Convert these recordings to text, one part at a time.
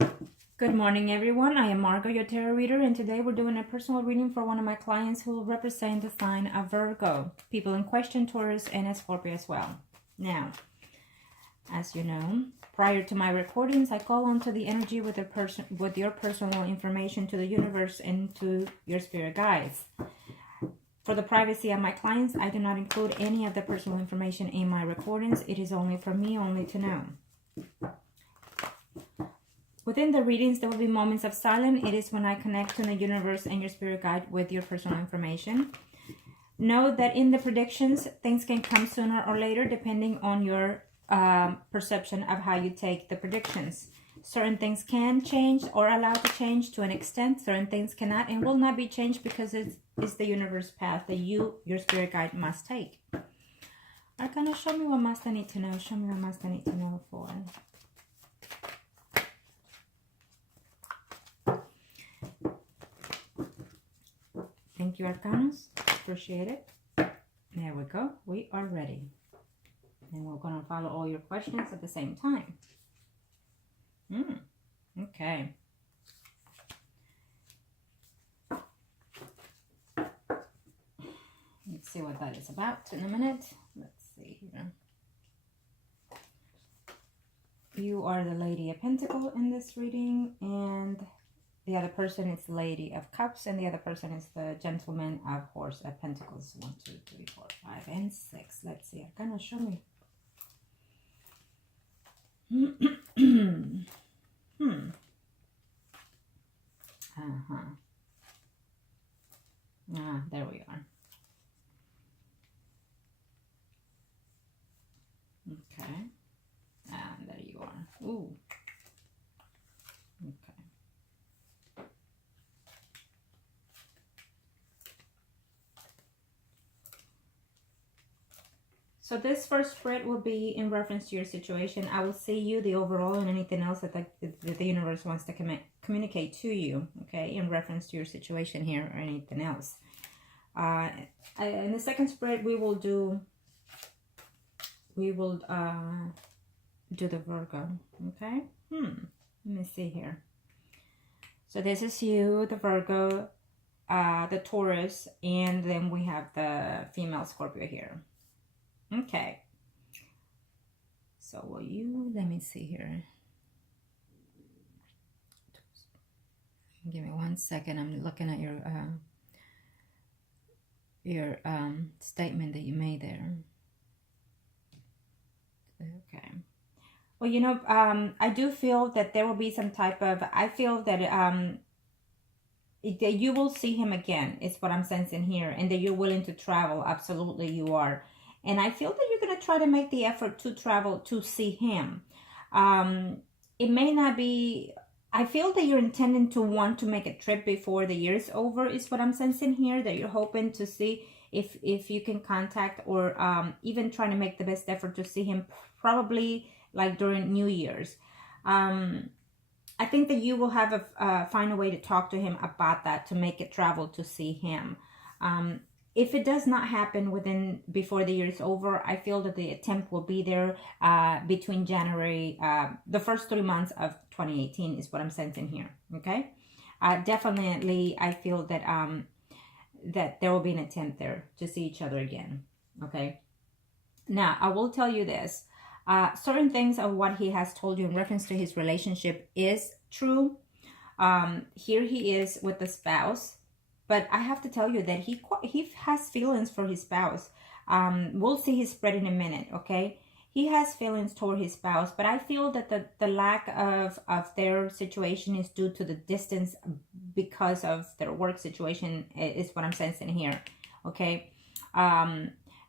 Good morning, everyone. I am Margo, your tarot reader, and today we're doing a personal reading for one of my clients who will represent the sign of Virgo. People in question, Taurus, and Scorpio as well. Now, as you know, prior to my recordings, I call onto the energy with your personal information to the universe and to your spirit guides. For the privacy of my clients, I do not include any of the personal information in my recordings. It is only for me only to know. Within the readings, there will be moments of silence. It is when I connect to the universe and your spirit guide with your personal information. Know that in the predictions, things can come sooner or later depending on your perception of how you take the predictions. Certain things can change or allowed to change to an extent. Certain things cannot and will not be changed because it's the universe path that your spirit guide, must take. Arcana, show me what must I need to know. Show me what must I need to know for. Thank you, Arcanas. Appreciate it. There we go. We are ready. And we're going to follow all your questions at the same time. Okay. Let's see what that is about in a minute. Let's see here. You are the Lady of Pentacles in this reading, and the other person is the Lady of Cups, and the other person is the Gentleman of Horse of Pentacles. 1, 2, 3, 4, 5, and 6. Let's see. Arcana, show me. There we are. Okay. And there you are. Ooh. Okay. So this first spread will be in reference to your situation. I will see you, the overall, and anything else that the universe wants to communicate to you, okay, in reference to your situation here or anything else. In the second spread, we will do the Virgo, okay? Let me see here. So this is you, the Virgo, the Taurus, and then we have the female Scorpio here. Okay. So will you, let me see here. Give me 1 second. I'm looking at your statement that you made there. Okay. Well, you know, I do feel that there will be some type of, I feel that that you will see him again, is what I'm sensing here, and that you're willing to travel. Absolutely, you are. And I feel that you're going to try to make the effort to travel to see him. It may not be, I feel that you're intending to want to make a trip before the year is over, is what I'm sensing here, that you're hoping to see if you can contact or even trying to make the best effort to see him, probably like during New Year's. I think that you will have find a way to talk to him about that, to make it travel to see him. If it does not happen before the year is over, I feel that the attempt will be there between January, the first 3 months of 2018 is what I'm sensing here, okay? Definitely, I feel that that there will be an attempt there to see each other again, okay? Now, I will tell you this. Certain things of what he has told you in reference to his relationship is true. Here he is with the spouse. But I have to tell you that he has feelings for his spouse. We'll see his spread in a minute, okay? He has feelings toward his spouse, but I feel that the lack of their situation is due to the distance because of their work situation, is what I'm sensing here, okay?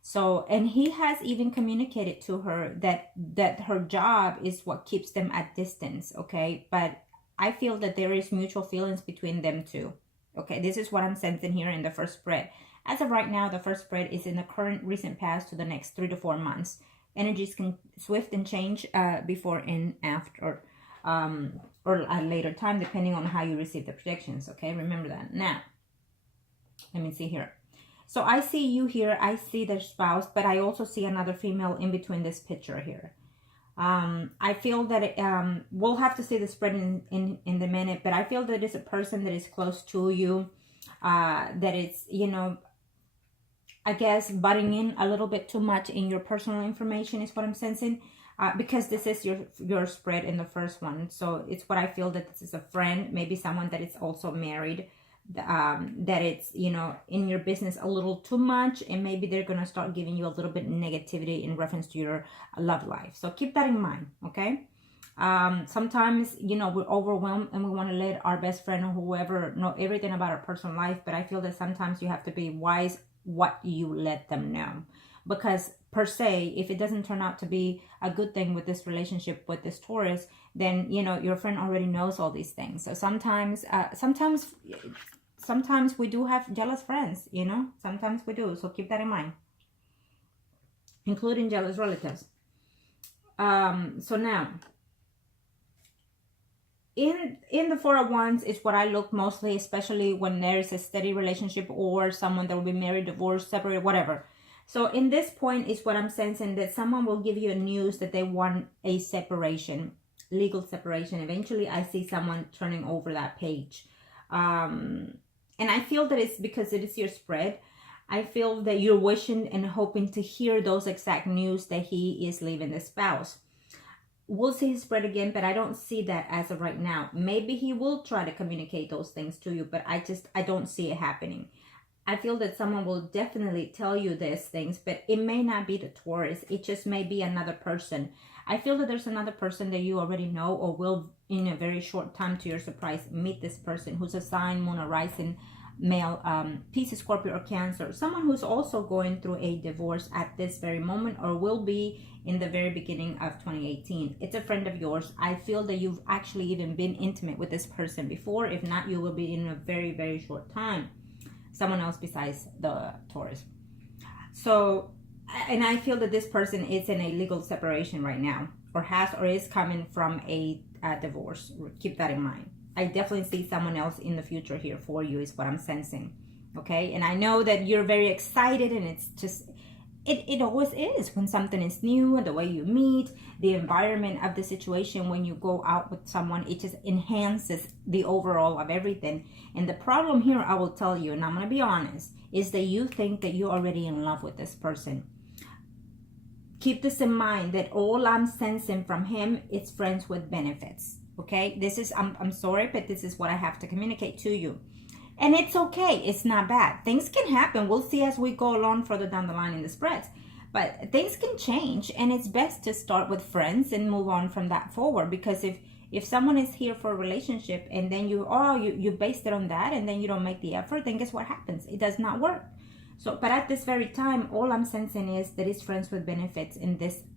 So, and he has even communicated to her that her job is what keeps them at distance, okay? But I feel that there is mutual feelings between them two. Okay, this is what I'm sensing here in the first spread. As of right now, the first spread is in the current recent past to the next 3 to 4 months. Energies can swift and change before and after, or at a later time, depending on how you receive the predictions. Okay, remember that. Now, let me see here. So I see you here. I see their spouse, but I also see another female in between this picture here. I feel that we'll have to see the spread in the minute, but I feel that it's a person that is close to you, that it's, you know, I guess butting in a little bit too much in your personal information is what I'm sensing, because this is your spread in the first one. So it's what I feel that this is a friend, maybe someone that is also married, that it's, you know, in your business a little too much, and maybe they're gonna start giving you a little bit negativity in reference to your love life. So keep that in mind, okay? Sometimes, you know, we're overwhelmed and we want to let our best friend or whoever know everything about our personal life, but I feel that sometimes you have to be wise what you let them know, because per se, if it doesn't turn out to be a good thing with this relationship with this Taurus, then, you know, your friend already knows all these things. So sometimes we do have jealous friends, you know, sometimes we do. So keep that in mind, including jealous relatives. So now, in the Four of Wands is what I look mostly, especially when there's a steady relationship or someone that will be married, divorced, separated, whatever. So in this point is what I'm sensing, that someone will give you a news that they want a separation, legal separation. Eventually, I see someone turning over that page. And I feel that it's because it is your spread. I feel that you're wishing and hoping to hear those exact news that he is leaving the spouse. We'll see his spread again, but I don't see that as of right now. Maybe he will try to communicate those things to you, but I don't see it happening. I feel that someone will definitely tell you these things, but it may not be the Taurus. It just may be another person. I feel that there's another person that you already know or will, in a very short time to your surprise, meet this person who's a sign, moon, or rising male, Pisces, Scorpio, or Cancer. Someone who's also going through a divorce at this very moment, or will be in the very beginning of 2018. It's a friend of yours. I feel that you've actually even been intimate with this person before. If not, you will be in a very, very short time. Someone else besides the Taurus. So, and I feel that this person is in a legal separation right now, or has, or is coming from a divorce. Keep that in mind. I definitely see someone else in the future here for you is what I'm sensing. Okay, and I know that you're very excited, and it's just, it always is when something is new, and the way you meet, the environment of the situation when you go out with someone, it just enhances the overall of everything. And the problem here, I will tell you, and I'm going to be honest, is that you think that you're already in love with this person. Keep this in mind, that all I'm sensing from him is friends with benefits. Okay, this is, I'm sorry, but this is what I have to communicate to you. And it's okay. It's not bad. Things can happen. We'll see as we go along further down the line in the spreads. But things can change, and it's best to start with friends and move on from that forward. Because if someone is here for a relationship and then you based it on that, and then you don't make the effort, then guess what happens? It does not work. So, but at this very time, all I'm sensing is that it's friends with benefits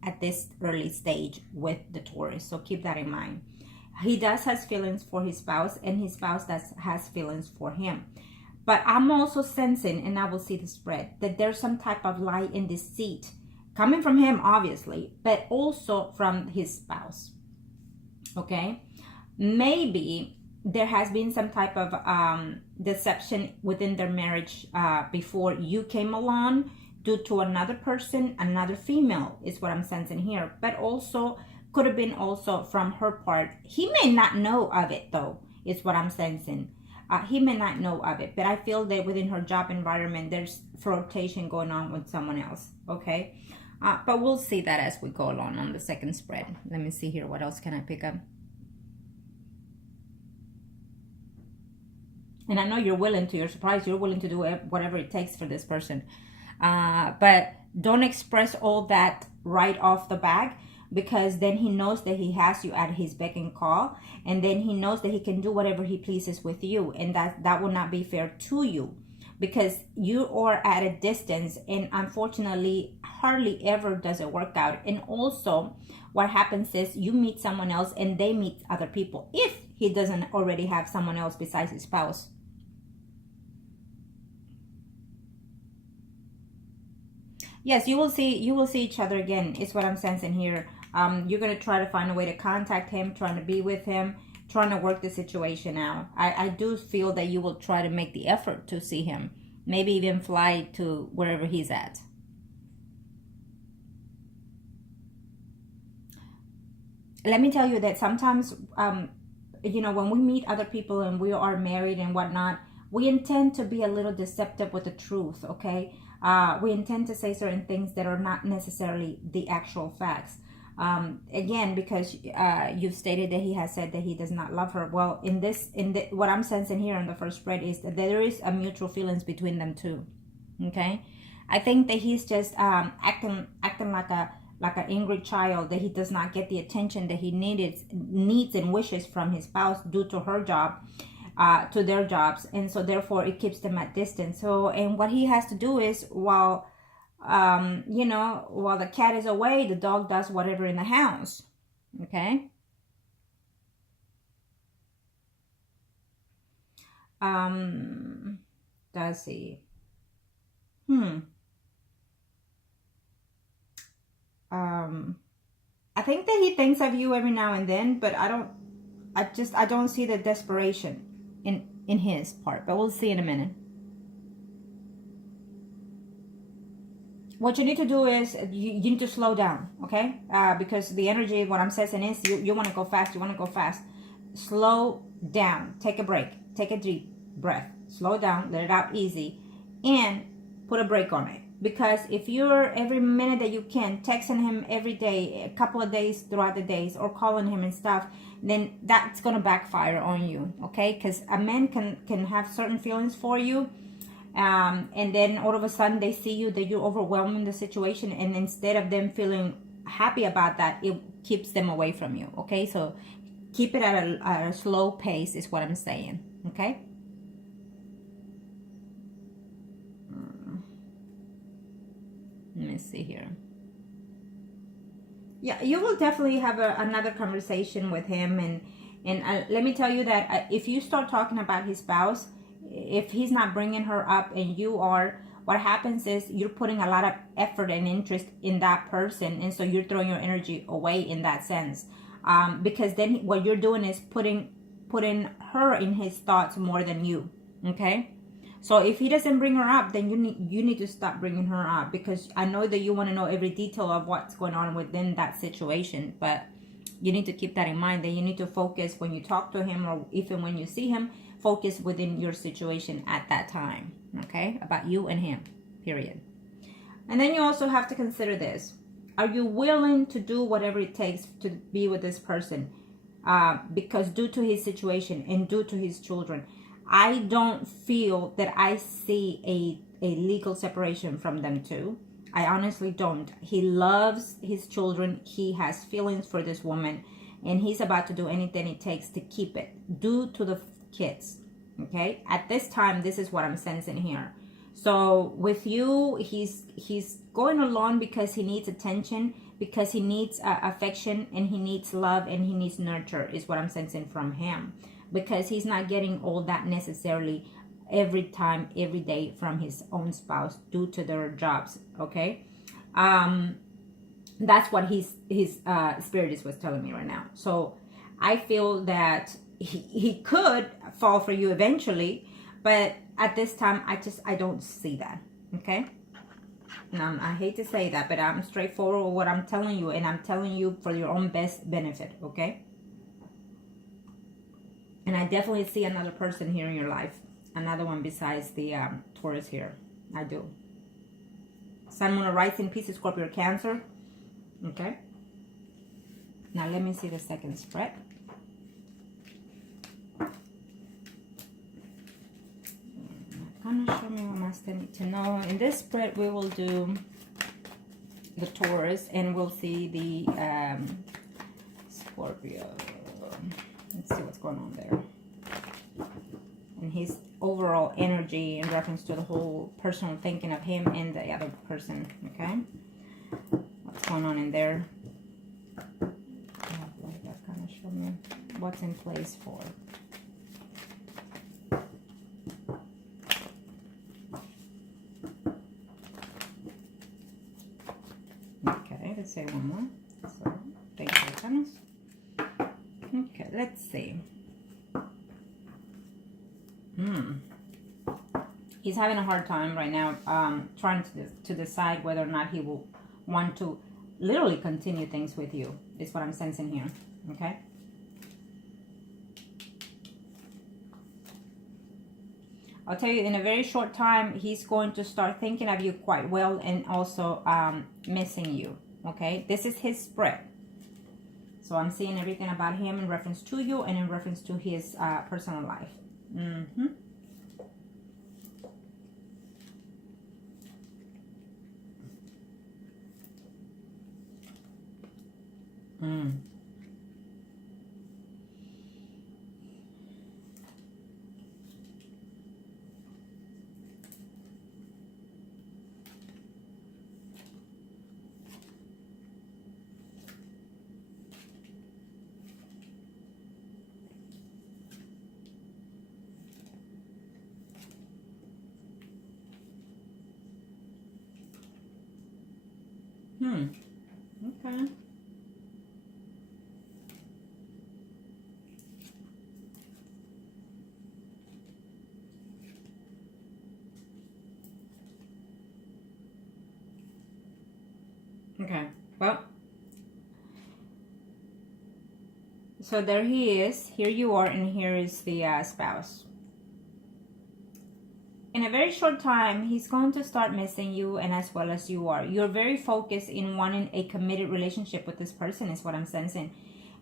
at this early stage with the Taurus. So keep that in mind. He does has feelings for his spouse, and his spouse has feelings for him. But I'm also sensing, and I will see the spread, that there's some type of lie and deceit coming from him, obviously, but also from his spouse. Okay? Maybe there has been some type of deception within their marriage before you came along, due to another person, another female, is what I'm sensing here. But also, could have been also from her part. He may not know of it, though, is what I'm sensing. He may not know of it, but I feel that within her job environment, there's flirtation going on with someone else, okay? But we'll see that as we go along on the second spread. Let me see here. What else can I pick up? And I know you're willing to, you're surprised, you're willing to do whatever it takes for this person. But don't express all that right off the bat, because then he knows that he has you at his beck and call, and then he knows that he can do whatever he pleases with you, and that will not be fair to you, because you are at a distance, and unfortunately hardly ever does it work out. And also what happens is you meet someone else and they meet other people, if he doesn't already have someone else besides his spouse. Yes, you will see each other again, is what I'm sensing here. You're going to try to find a way to contact him, trying to be with him, trying to work the situation out. I do feel that you will try to make the effort to see him. Maybe even fly to wherever he's at. let me tell you that sometimes, you know, when we meet other people and we are married and whatnot, we intend to be a little deceptive with the truth, okay? We intend to say certain things that are not necessarily the actual facts. Again, because you've stated that he has said that he does not love her. Well, what I'm sensing here in the first spread is that there is a mutual feelings between them two. Okay, I think that he's just acting like an angry child, that he does not get the attention that he needs and wishes from his spouse due to her job, to their jobs, and so therefore it keeps them at distance. So, and what he has to do is, while you know, while the cat is away, the dog does whatever in the house. Okay. Does he? I think that he thinks of you every now and then, but I don't see the desperation in his part, but we'll see in a minute. What you need to do is you need to slow down, okay? Because the energy, what I'm sensing is you want to go fast. You want to go fast. Slow down. Take a break. Take a deep breath. Slow down. Let it out easy. And put a break on it. Because if you're every minute that you can texting him every day, a couple of days throughout the days, or calling him and stuff, then that's going to backfire on you, okay? Because a man can have certain feelings for you. And then all of a sudden they see you, that you're overwhelming the situation, and instead of them feeling happy about that, it keeps them away from you, okay? So keep it at a slow pace is what I'm saying, okay? Let me see here. Yeah, you will definitely have another conversation with him, and let me tell you that if you start talking about his spouse, if he's not bringing her up and you are, what happens is you're putting a lot of effort and interest in that person, and so you're throwing your energy away in that sense, because then what you're doing is putting her in his thoughts more than you, okay? So if he doesn't bring her up, then you need to stop bringing her up, because I know that you want to know every detail of what's going on within that situation, but you need to keep that in mind, that you need to focus when you talk to him, or even when you see him, focus within your situation at that time, okay? About you and him, period. And then you also have to consider this. Are you willing to do whatever it takes to be with this person? Because due to his situation and due to his children, I don't feel that I see a legal separation from them two. I honestly don't. He loves his children. He has feelings for this woman, and he's about to do anything it takes to keep it due to the kids, okay? At this time, this is what I'm sensing here. So with you, he's going along because he needs attention, because he needs affection, and he needs love, and he needs nurture, is what I'm sensing from him, because he's not getting all that necessarily every time, every day from his own spouse due to their jobs, okay? That's what his spirit was telling me right now. So I feel that he could fall for you eventually, but at this time I don't see that, okay? Now, I hate to say that, but I'm straightforward with what I'm telling you, and I'm telling you for your own best benefit, okay? And I definitely see another person here in your life, another one besides the Taurus here. I do. Sun, Moon, Rising, Pisces, Scorpio, Cancer. Okay. Now let me see the second spread. Kind of show me what I still need to know. In this spread, we will do the Taurus, and we'll see the Scorpio. Let's see what's going on there. And his overall energy in reference to the whole personal thinking of him and the other person, okay? What's going on in there? Like that kind of show me what's in place for. Okay, let's say one more. So, thank you, Thomas. Okay, let's see. He's having a hard time right now trying to decide whether or not he will want to literally continue things with you. Is what I'm sensing here. Okay. I'll tell you, in a very short time, he's going to start thinking of you quite well and also missing you. Okay, this is his spread. So I'm seeing everything about him in reference to you and in reference to his personal life. Mm-hmm. Mm. Okay. Okay. Well, so there he is. Here you are, and here is the spouse. In a very short time, he's going to start missing you, and as well as you are. You're very focused in wanting a committed relationship with this person, is what I'm sensing.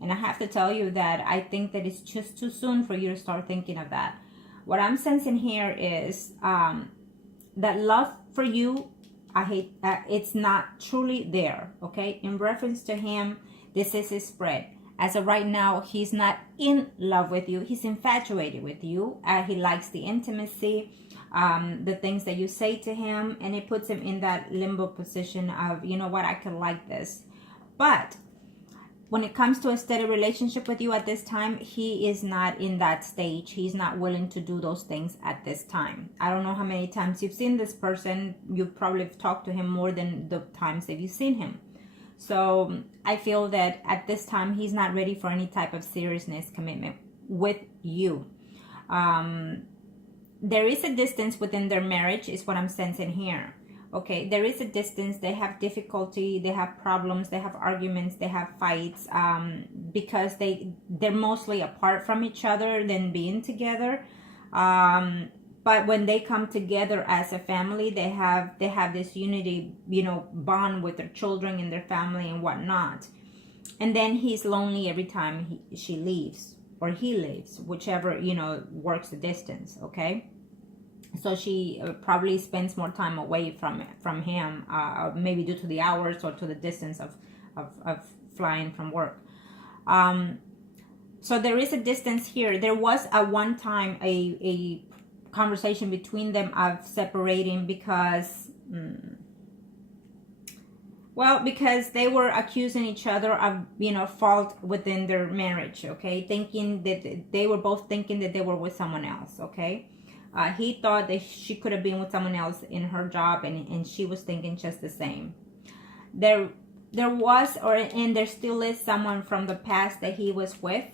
And I have to tell you that I think that it's just too soon for you to start thinking of that. What I'm sensing here is that love for you, it's not truly there, okay? In reference to him, this is his spread. As of right now, he's not in love with you. He's infatuated with you. He likes the intimacy, the things that you say to him, and it puts him in that limbo position of, you know what, I could like this. But when it comes to a steady relationship with you at this time, he is not in that stage. He's not willing to do those things at this time. I don't know how many times you've seen this person. You probably have talked to him more than the times that you've seen him. So I feel that at this time, he's not ready for any type of seriousness commitment with you. There is a distance within their marriage, is what I'm sensing here. Okay, there is a distance. They have difficulty, they have problems, they have arguments, they have fights, because they're mostly apart from each other than being together. But when they come together as a family, they have this unity, you know, bond with their children and their family and whatnot. And then he's lonely every time she leaves, or he leaves, whichever, you know, works the distance. Okay. So she probably spends more time away from him, maybe due to the hours or to the distance of flying from work. So there is a distance here. There was at one time a conversation between them of separating because, because they were accusing each other of, you know, fault within their marriage. Okay, thinking that they were both thinking that they were with someone else. Okay. He thought that she could have been with someone else in her job, and she was thinking just the same. There was, and there still is, someone from the past that he was with.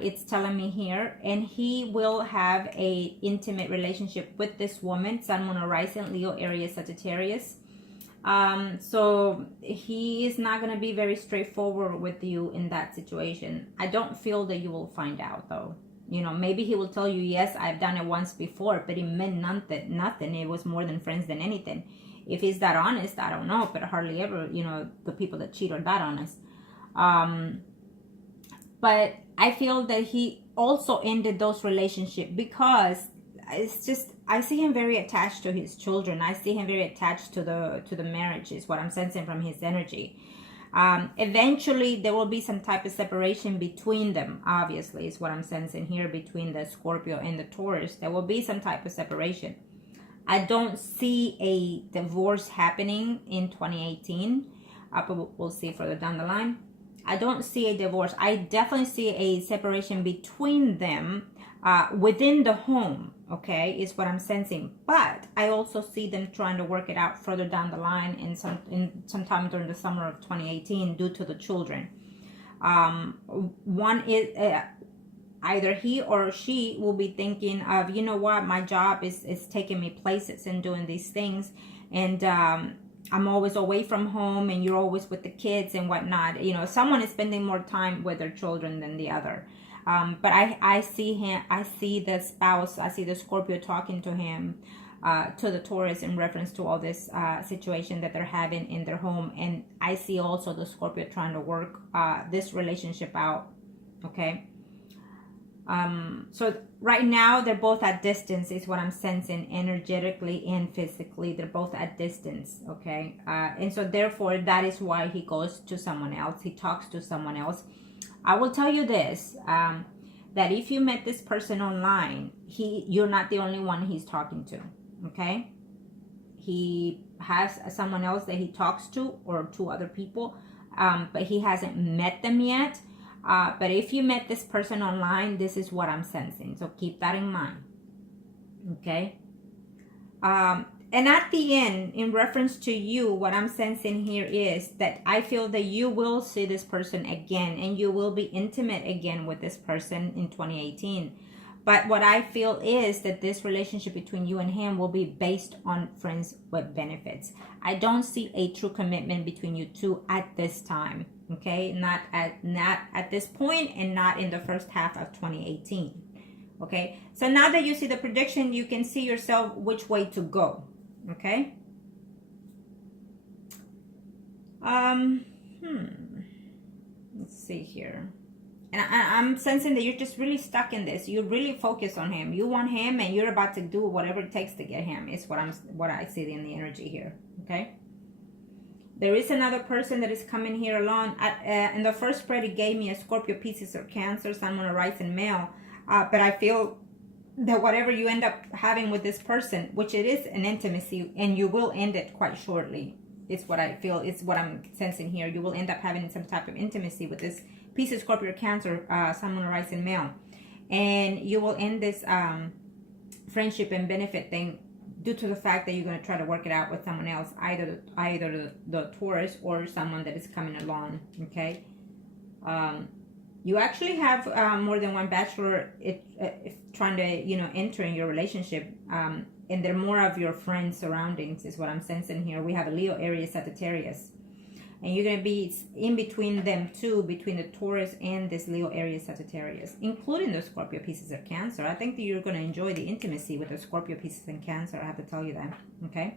It's telling me here, and he will have a intimate relationship with this woman, Sun, Moon, Horizon, Leo, Aries, Sagittarius. So he is not going to be very straightforward with you in that situation. I don't feel that you will find out, though. You know, maybe he will tell you, yes, I've done it once before, but it meant nothing. It was more than friends than anything. If he's that honest, I don't know, but hardly ever, you know, the people that cheat are that honest. But I feel that he also ended those relationships because it's just, I see him very attached to his children. I see him very attached to the marriage, is what I'm sensing from his energy. Eventually there will be some type of separation between them, obviously, is what I'm sensing here, between the Scorpio and the Taurus. There will be some type of separation. I don't see a divorce happening in 2018, but we'll see further down the line. I don't see a divorce. I definitely see a separation between them within the home, okay, is what I'm sensing. But I also see them trying to work it out further down the line in sometime during the summer of 2018 due to the children. One is either he or she will be thinking of, you know what, my job is taking me places and doing these things, and I'm always away from home and you're always with the kids and whatnot. You know, someone is spending more time with their children than the other. But I see him, I see the spouse, I see the Scorpio talking to him, to the Taurus in reference to all this situation that they're having in their home. And I see also the Scorpio trying to work this relationship out. Okay. So right now they're both at distance is what I'm sensing, energetically and physically. They're both at distance. Okay. And so therefore that is why he goes to someone else. He talks to someone else. I will tell you this, that if you met this person online, you're not the only one he's talking to. Okay. He has someone else that he talks to, or two other people, but he hasn't met them yet. But if you met this person online, this is what I'm sensing. So keep that in mind. Okay. And at the end, in reference to you, what I'm sensing here is that I feel that you will see this person again and you will be intimate again with this person in 2018. But what I feel is that this relationship between you and him will be based on friends with benefits. I don't see a true commitment between you two at this time. Okay, not at this point, and not in the first half of 2018. Okay, so now that you see the prediction, you can see yourself which way to go. Okay. Let's see here. And I'm sensing that you're just really stuck in this. You're really focused on him. You want him, and you're about to do whatever it takes to get him. Is what I see in the energy here. Okay. There is another person that is coming here along. In the first spread, it gave me a Scorpio, Pisces, or Cancer, Sun, Moon, or Rising male. But I feel that whatever you end up having with this person, which it is an intimacy, and you will end it quite shortly. It's what I feel. It's what I'm sensing here. You will end up having some type of intimacy with this Pisces, Scorpio, Cancer, Sun, Moon, or Rising male. And you will end this friendship and benefit thing due to the fact that you're going to try to work it out with someone else, either the Taurus or someone that is coming along. Okay. You actually have more than one bachelor trying to, enter in your relationship. And they're more of your friends' surroundings is what I'm sensing here. We have a Leo, Aries, Sagittarius. And you're going to be in between them two, between the Taurus and this Leo, Aries, Sagittarius, including the Scorpio, Pisces, or Cancer. I think that you're going to enjoy the intimacy with the Scorpio, Pisces, and Cancer. I have to tell you that. Okay.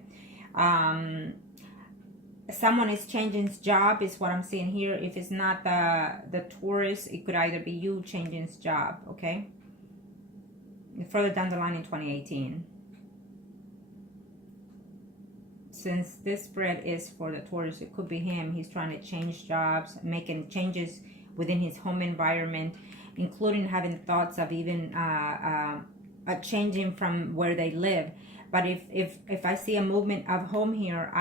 Someone is changing his job is what I'm seeing here. If it's not the Taurus, it could either be you changing his job. Okay. Further down the line in 2018. Since this spread is for the Taurus, it could be him. He's trying to change jobs, making changes within his home environment, including having thoughts of even changing from where they live. But if I see a movement of home here,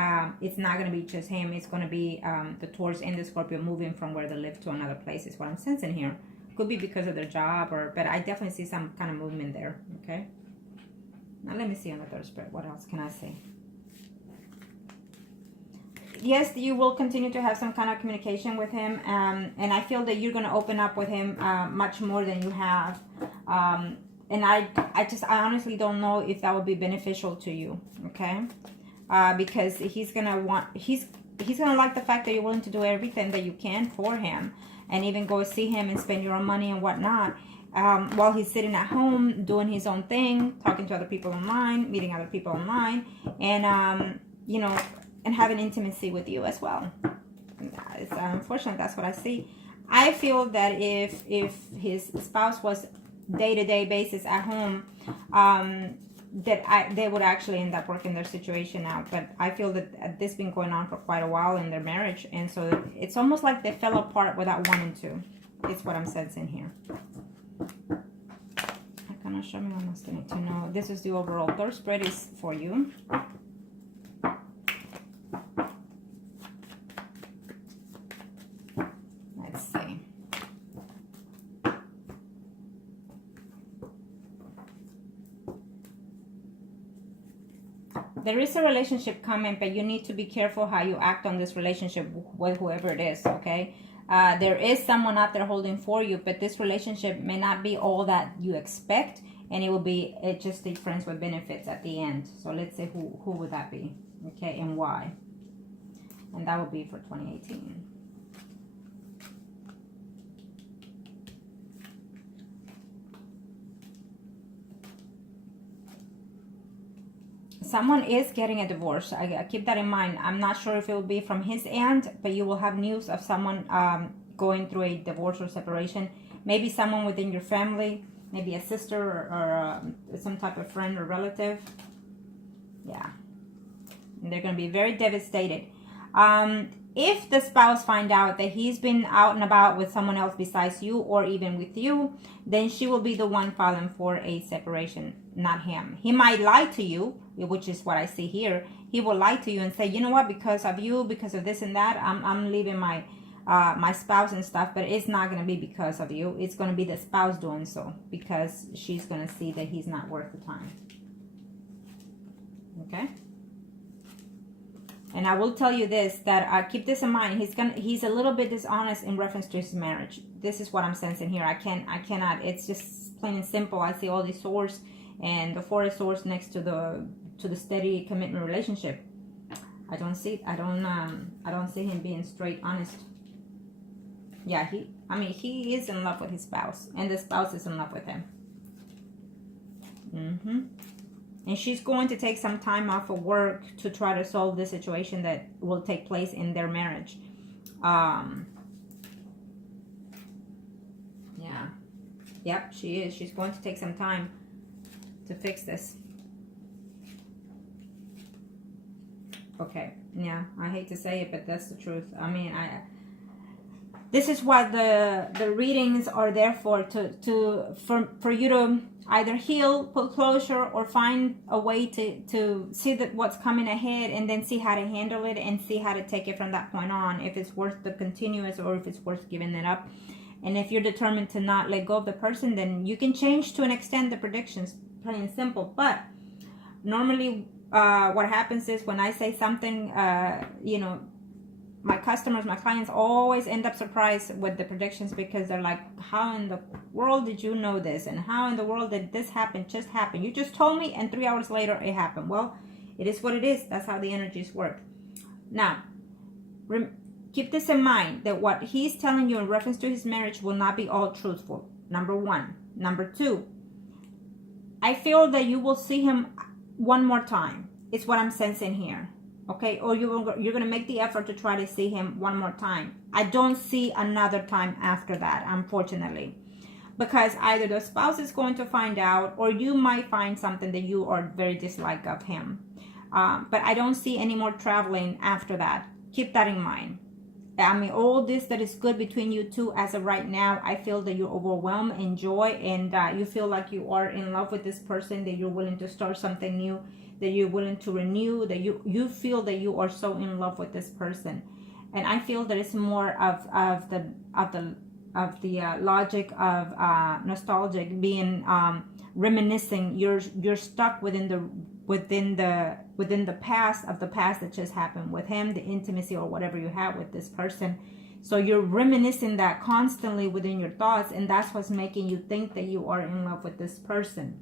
it's not going to be just him. It's going to be the Taurus and the Scorpio moving from where they live to another place is what I'm sensing here. Could be because of their job, but I definitely see some kind of movement there. Okay. Now let me see on the third spread. What else can I say? Yes, you will continue to have some kind of communication with him, and I feel that you're going to open up with him much more than you have. And I honestly don't know if that would be beneficial to you, okay? Because he's gonna like the fact that you're willing to do everything that you can for him, and even go see him and spend your own money and whatnot, while he's sitting at home doing his own thing, talking to other people online, meeting other people online, and and having intimacy with you as well. Unfortunately, that's what I see. I feel that if his spouse was day-to-day basis at home, they would actually end up working their situation out. But I feel that this has been going on for quite a while in their marriage, and so it's almost like they fell apart without wanting to. It's what I'm sensing here. Can I show me what else I need to know? This is the overall third spread is for you. Let's see. There is a relationship coming, but you need to be careful how you act on this relationship with whoever it is, okay? There is someone out there holding for you, but this relationship may not be all that you expect, and it will be just a friends with benefits at the end. So let's say who would that be, okay, and why? And that will be for 2018. Someone is getting a divorce. I keep that in mind. I'm not sure if it will be from his end, but you will have news of someone going through a divorce or separation. Maybe someone within your family, maybe a sister or some type of friend or relative. Yeah. And they're going to be very devastated. If the spouse find out that he's been out and about with someone else besides you or even with you, then she will be the one filing for a separation, not him. He might lie to you, which is what I see here. He will lie to you and say, you know what, because of you, because of this and that, I'm leaving my my spouse and stuff, but it's not going to be because of you. It's going to be the spouse doing so because she's going to see that he's not worth the time. Okay? And I will tell you this, that keep this in mind. He's a little bit dishonest in reference to his marriage. This is what I'm sensing here. I cannot. It's just plain and simple. I see all these swords, and the Four of Swords next to the steady commitment relationship. I don't see him being straight honest. Yeah, he is in love with his spouse, and the spouse is in love with him. And she's going to take some time off of work to try to solve the situation that will take place in their marriage. Yeah. Yep, she is. She's going to take some time to fix this. Okay. Yeah, I hate to say it, but that's the truth. I mean, this is what the readings are there for you to either heal, put closure, or find a way to see that what's coming ahead, and then see how to handle it and see how to take it from that point on, if it's worth the continuous or if it's worth giving it up. And if you're determined to not let go of the person, then you can change to an extent the predictions, plain and simple. But normally what happens is when I say something, you know, my customers, my clients always end up surprised with the predictions, because they're like, how in the world did you know this? And how in the world did this happen? Just happen. You just told me, and 3 hours later it happened. Well, it is what it is. That's how the energies work. Now, keep this in mind, that what he's telling you in reference to his marriage will not be all truthful. Number one. Number two, I feel that you will see him one more time. It's what I'm sensing here. Okay, or you're going to make the effort to try to see him one more time. I don't see another time after that, unfortunately. Because either the spouse is going to find out, or you might find something that you are very dislike of him. But I don't see any more traveling after that. Keep that in mind. I mean, all this that is good between you two as of right now, I feel that you're overwhelmed in joy, and you feel like you are in love with this person, that you're willing to start something new, that you're willing to renew, that you feel that you are so in love with this person. And I feel that it's more of the logic of nostalgic, being reminiscing. You're stuck within the past of the past that just happened with him, the intimacy or whatever you have with this person. So you're reminiscing that constantly within your thoughts, and that's what's making you think that you are in love with this person,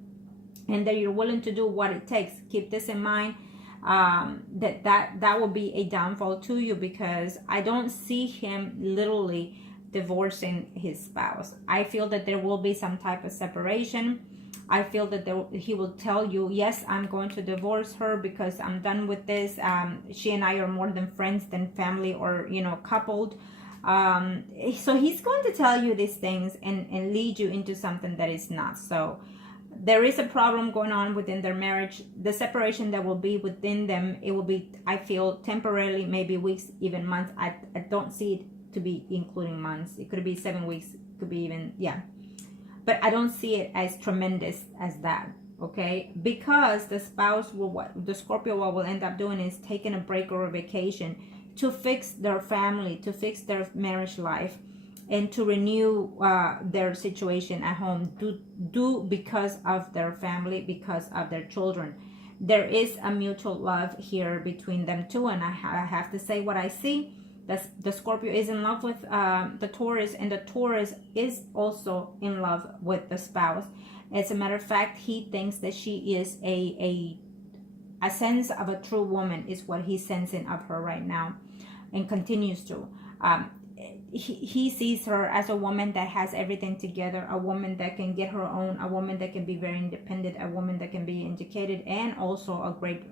and that you're willing to do what it takes. Keep this in mind, that will be a downfall to you, because I don't see him literally divorcing his spouse. I feel that there will be some type of separation. I feel that he will tell you, yes, I'm going to divorce her because I'm done with this. She and I are more than friends than family, or, you know, coupled. So he's going to tell you these things and lead you into something that is not. So there is a problem going on within their marriage. The separation that will be within them, it will be, I feel, temporarily, maybe weeks, even months. I don't see it to be including months. It could be 7 weeks, could be even, yeah. But I don't see it as tremendous as that, okay? Because the spouse will, the Scorpio, what will end up doing is taking a break or a vacation to fix their family, to fix their marriage life, and to renew their situation at home, do because of their family, because of their children. There is a mutual love here between them two, and I have to say what I see. The Scorpio is in love with the Taurus, and the Taurus is also in love with the spouse. As a matter of fact, he thinks that she is a sense of a true woman, is what he's sensing of her right now. and continues to. He sees her as a woman that has everything together, a woman that can get her own, a woman that can be very independent, a woman that can be educated, and also a great,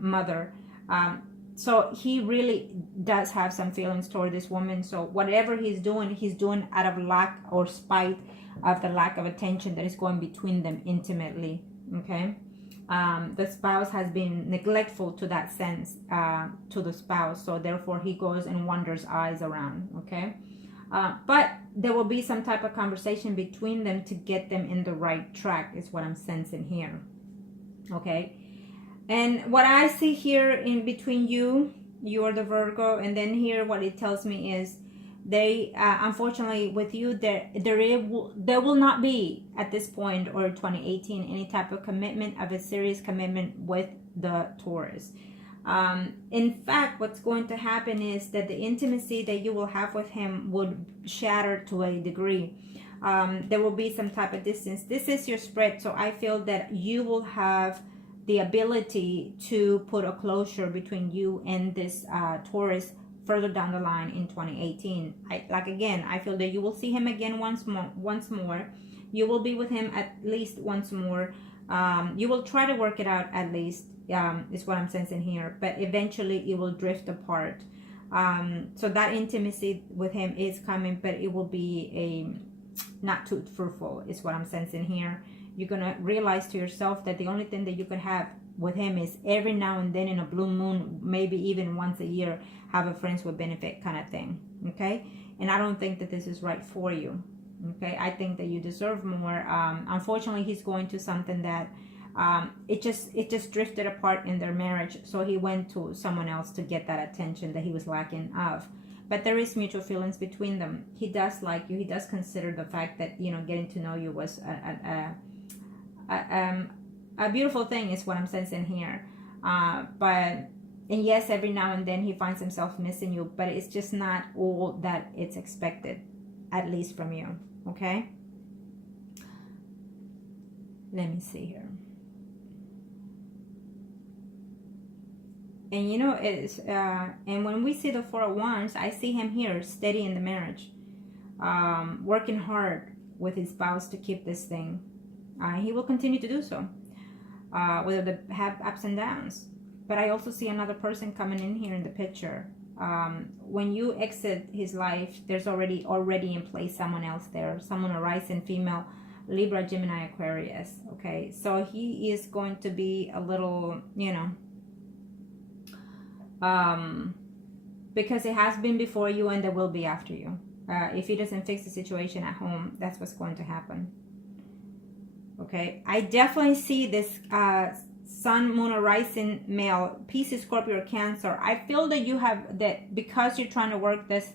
mother. So he really does have some feelings toward this woman. So whatever he's doing out of lack or spite of the lack of attention that is going between them intimately. Okay. The spouse has been neglectful to that sense, to the spouse. So therefore he goes and wanders eyes around. Okay. But there will be some type of conversation between them to get them in the right track is what I'm sensing here. Okay. And what I see here in between you're the Virgo, and then here what it tells me is they, unfortunately with you, there will not be at this point or 2018 any type of commitment, of a serious commitment with the Taurus. In fact, what's going to happen is that the intimacy that you will have with him would shatter to a degree. There will be some type of distance. This is your spread, so I feel that you will have the ability to put a closure between you and this Taurus further down the line in 2018. I feel that you will see him again once more. You will be with him at least once more. You will try to work it out at least, is what I'm sensing here. But eventually it will drift apart. So that intimacy with him is coming, but it will be not too fruitful, is what I'm sensing here. You're going to realize to yourself that the only thing that you could have with him is every now and then in a blue moon, maybe even once a year, have a friends with benefit kind of thing. Okay. And I don't think that this is right for you. Okay. I think that you deserve more. Unfortunately, he's going to something that it just drifted apart in their marriage. So he went to someone else to get that attention that he was lacking of. But there is mutual feelings between them. He does like you. He does consider the fact that, getting to know you was a beautiful thing, is what I'm sensing here. And yes, every now and then he finds himself missing you, but it's just not all that it's expected, at least from you. Okay. Let me see here. And it's and when we see the Four of Wands, I see him here steady in the marriage, working hard with his spouse to keep this thing. He will continue to do so, whether they have ups and downs. But I also see another person coming in here in the picture. When you exit his life, there's already in place someone else there, someone, a rising female, Libra, Gemini, Aquarius. Okay, so he is going to be a little, because it has been before you and there will be after you. If he doesn't fix the situation at home, that's what's going to happen. Okay, I definitely see this Sun, Moon, or Rising male, Pisces, Scorpio, or Cancer. I feel that you have that because you're trying to work this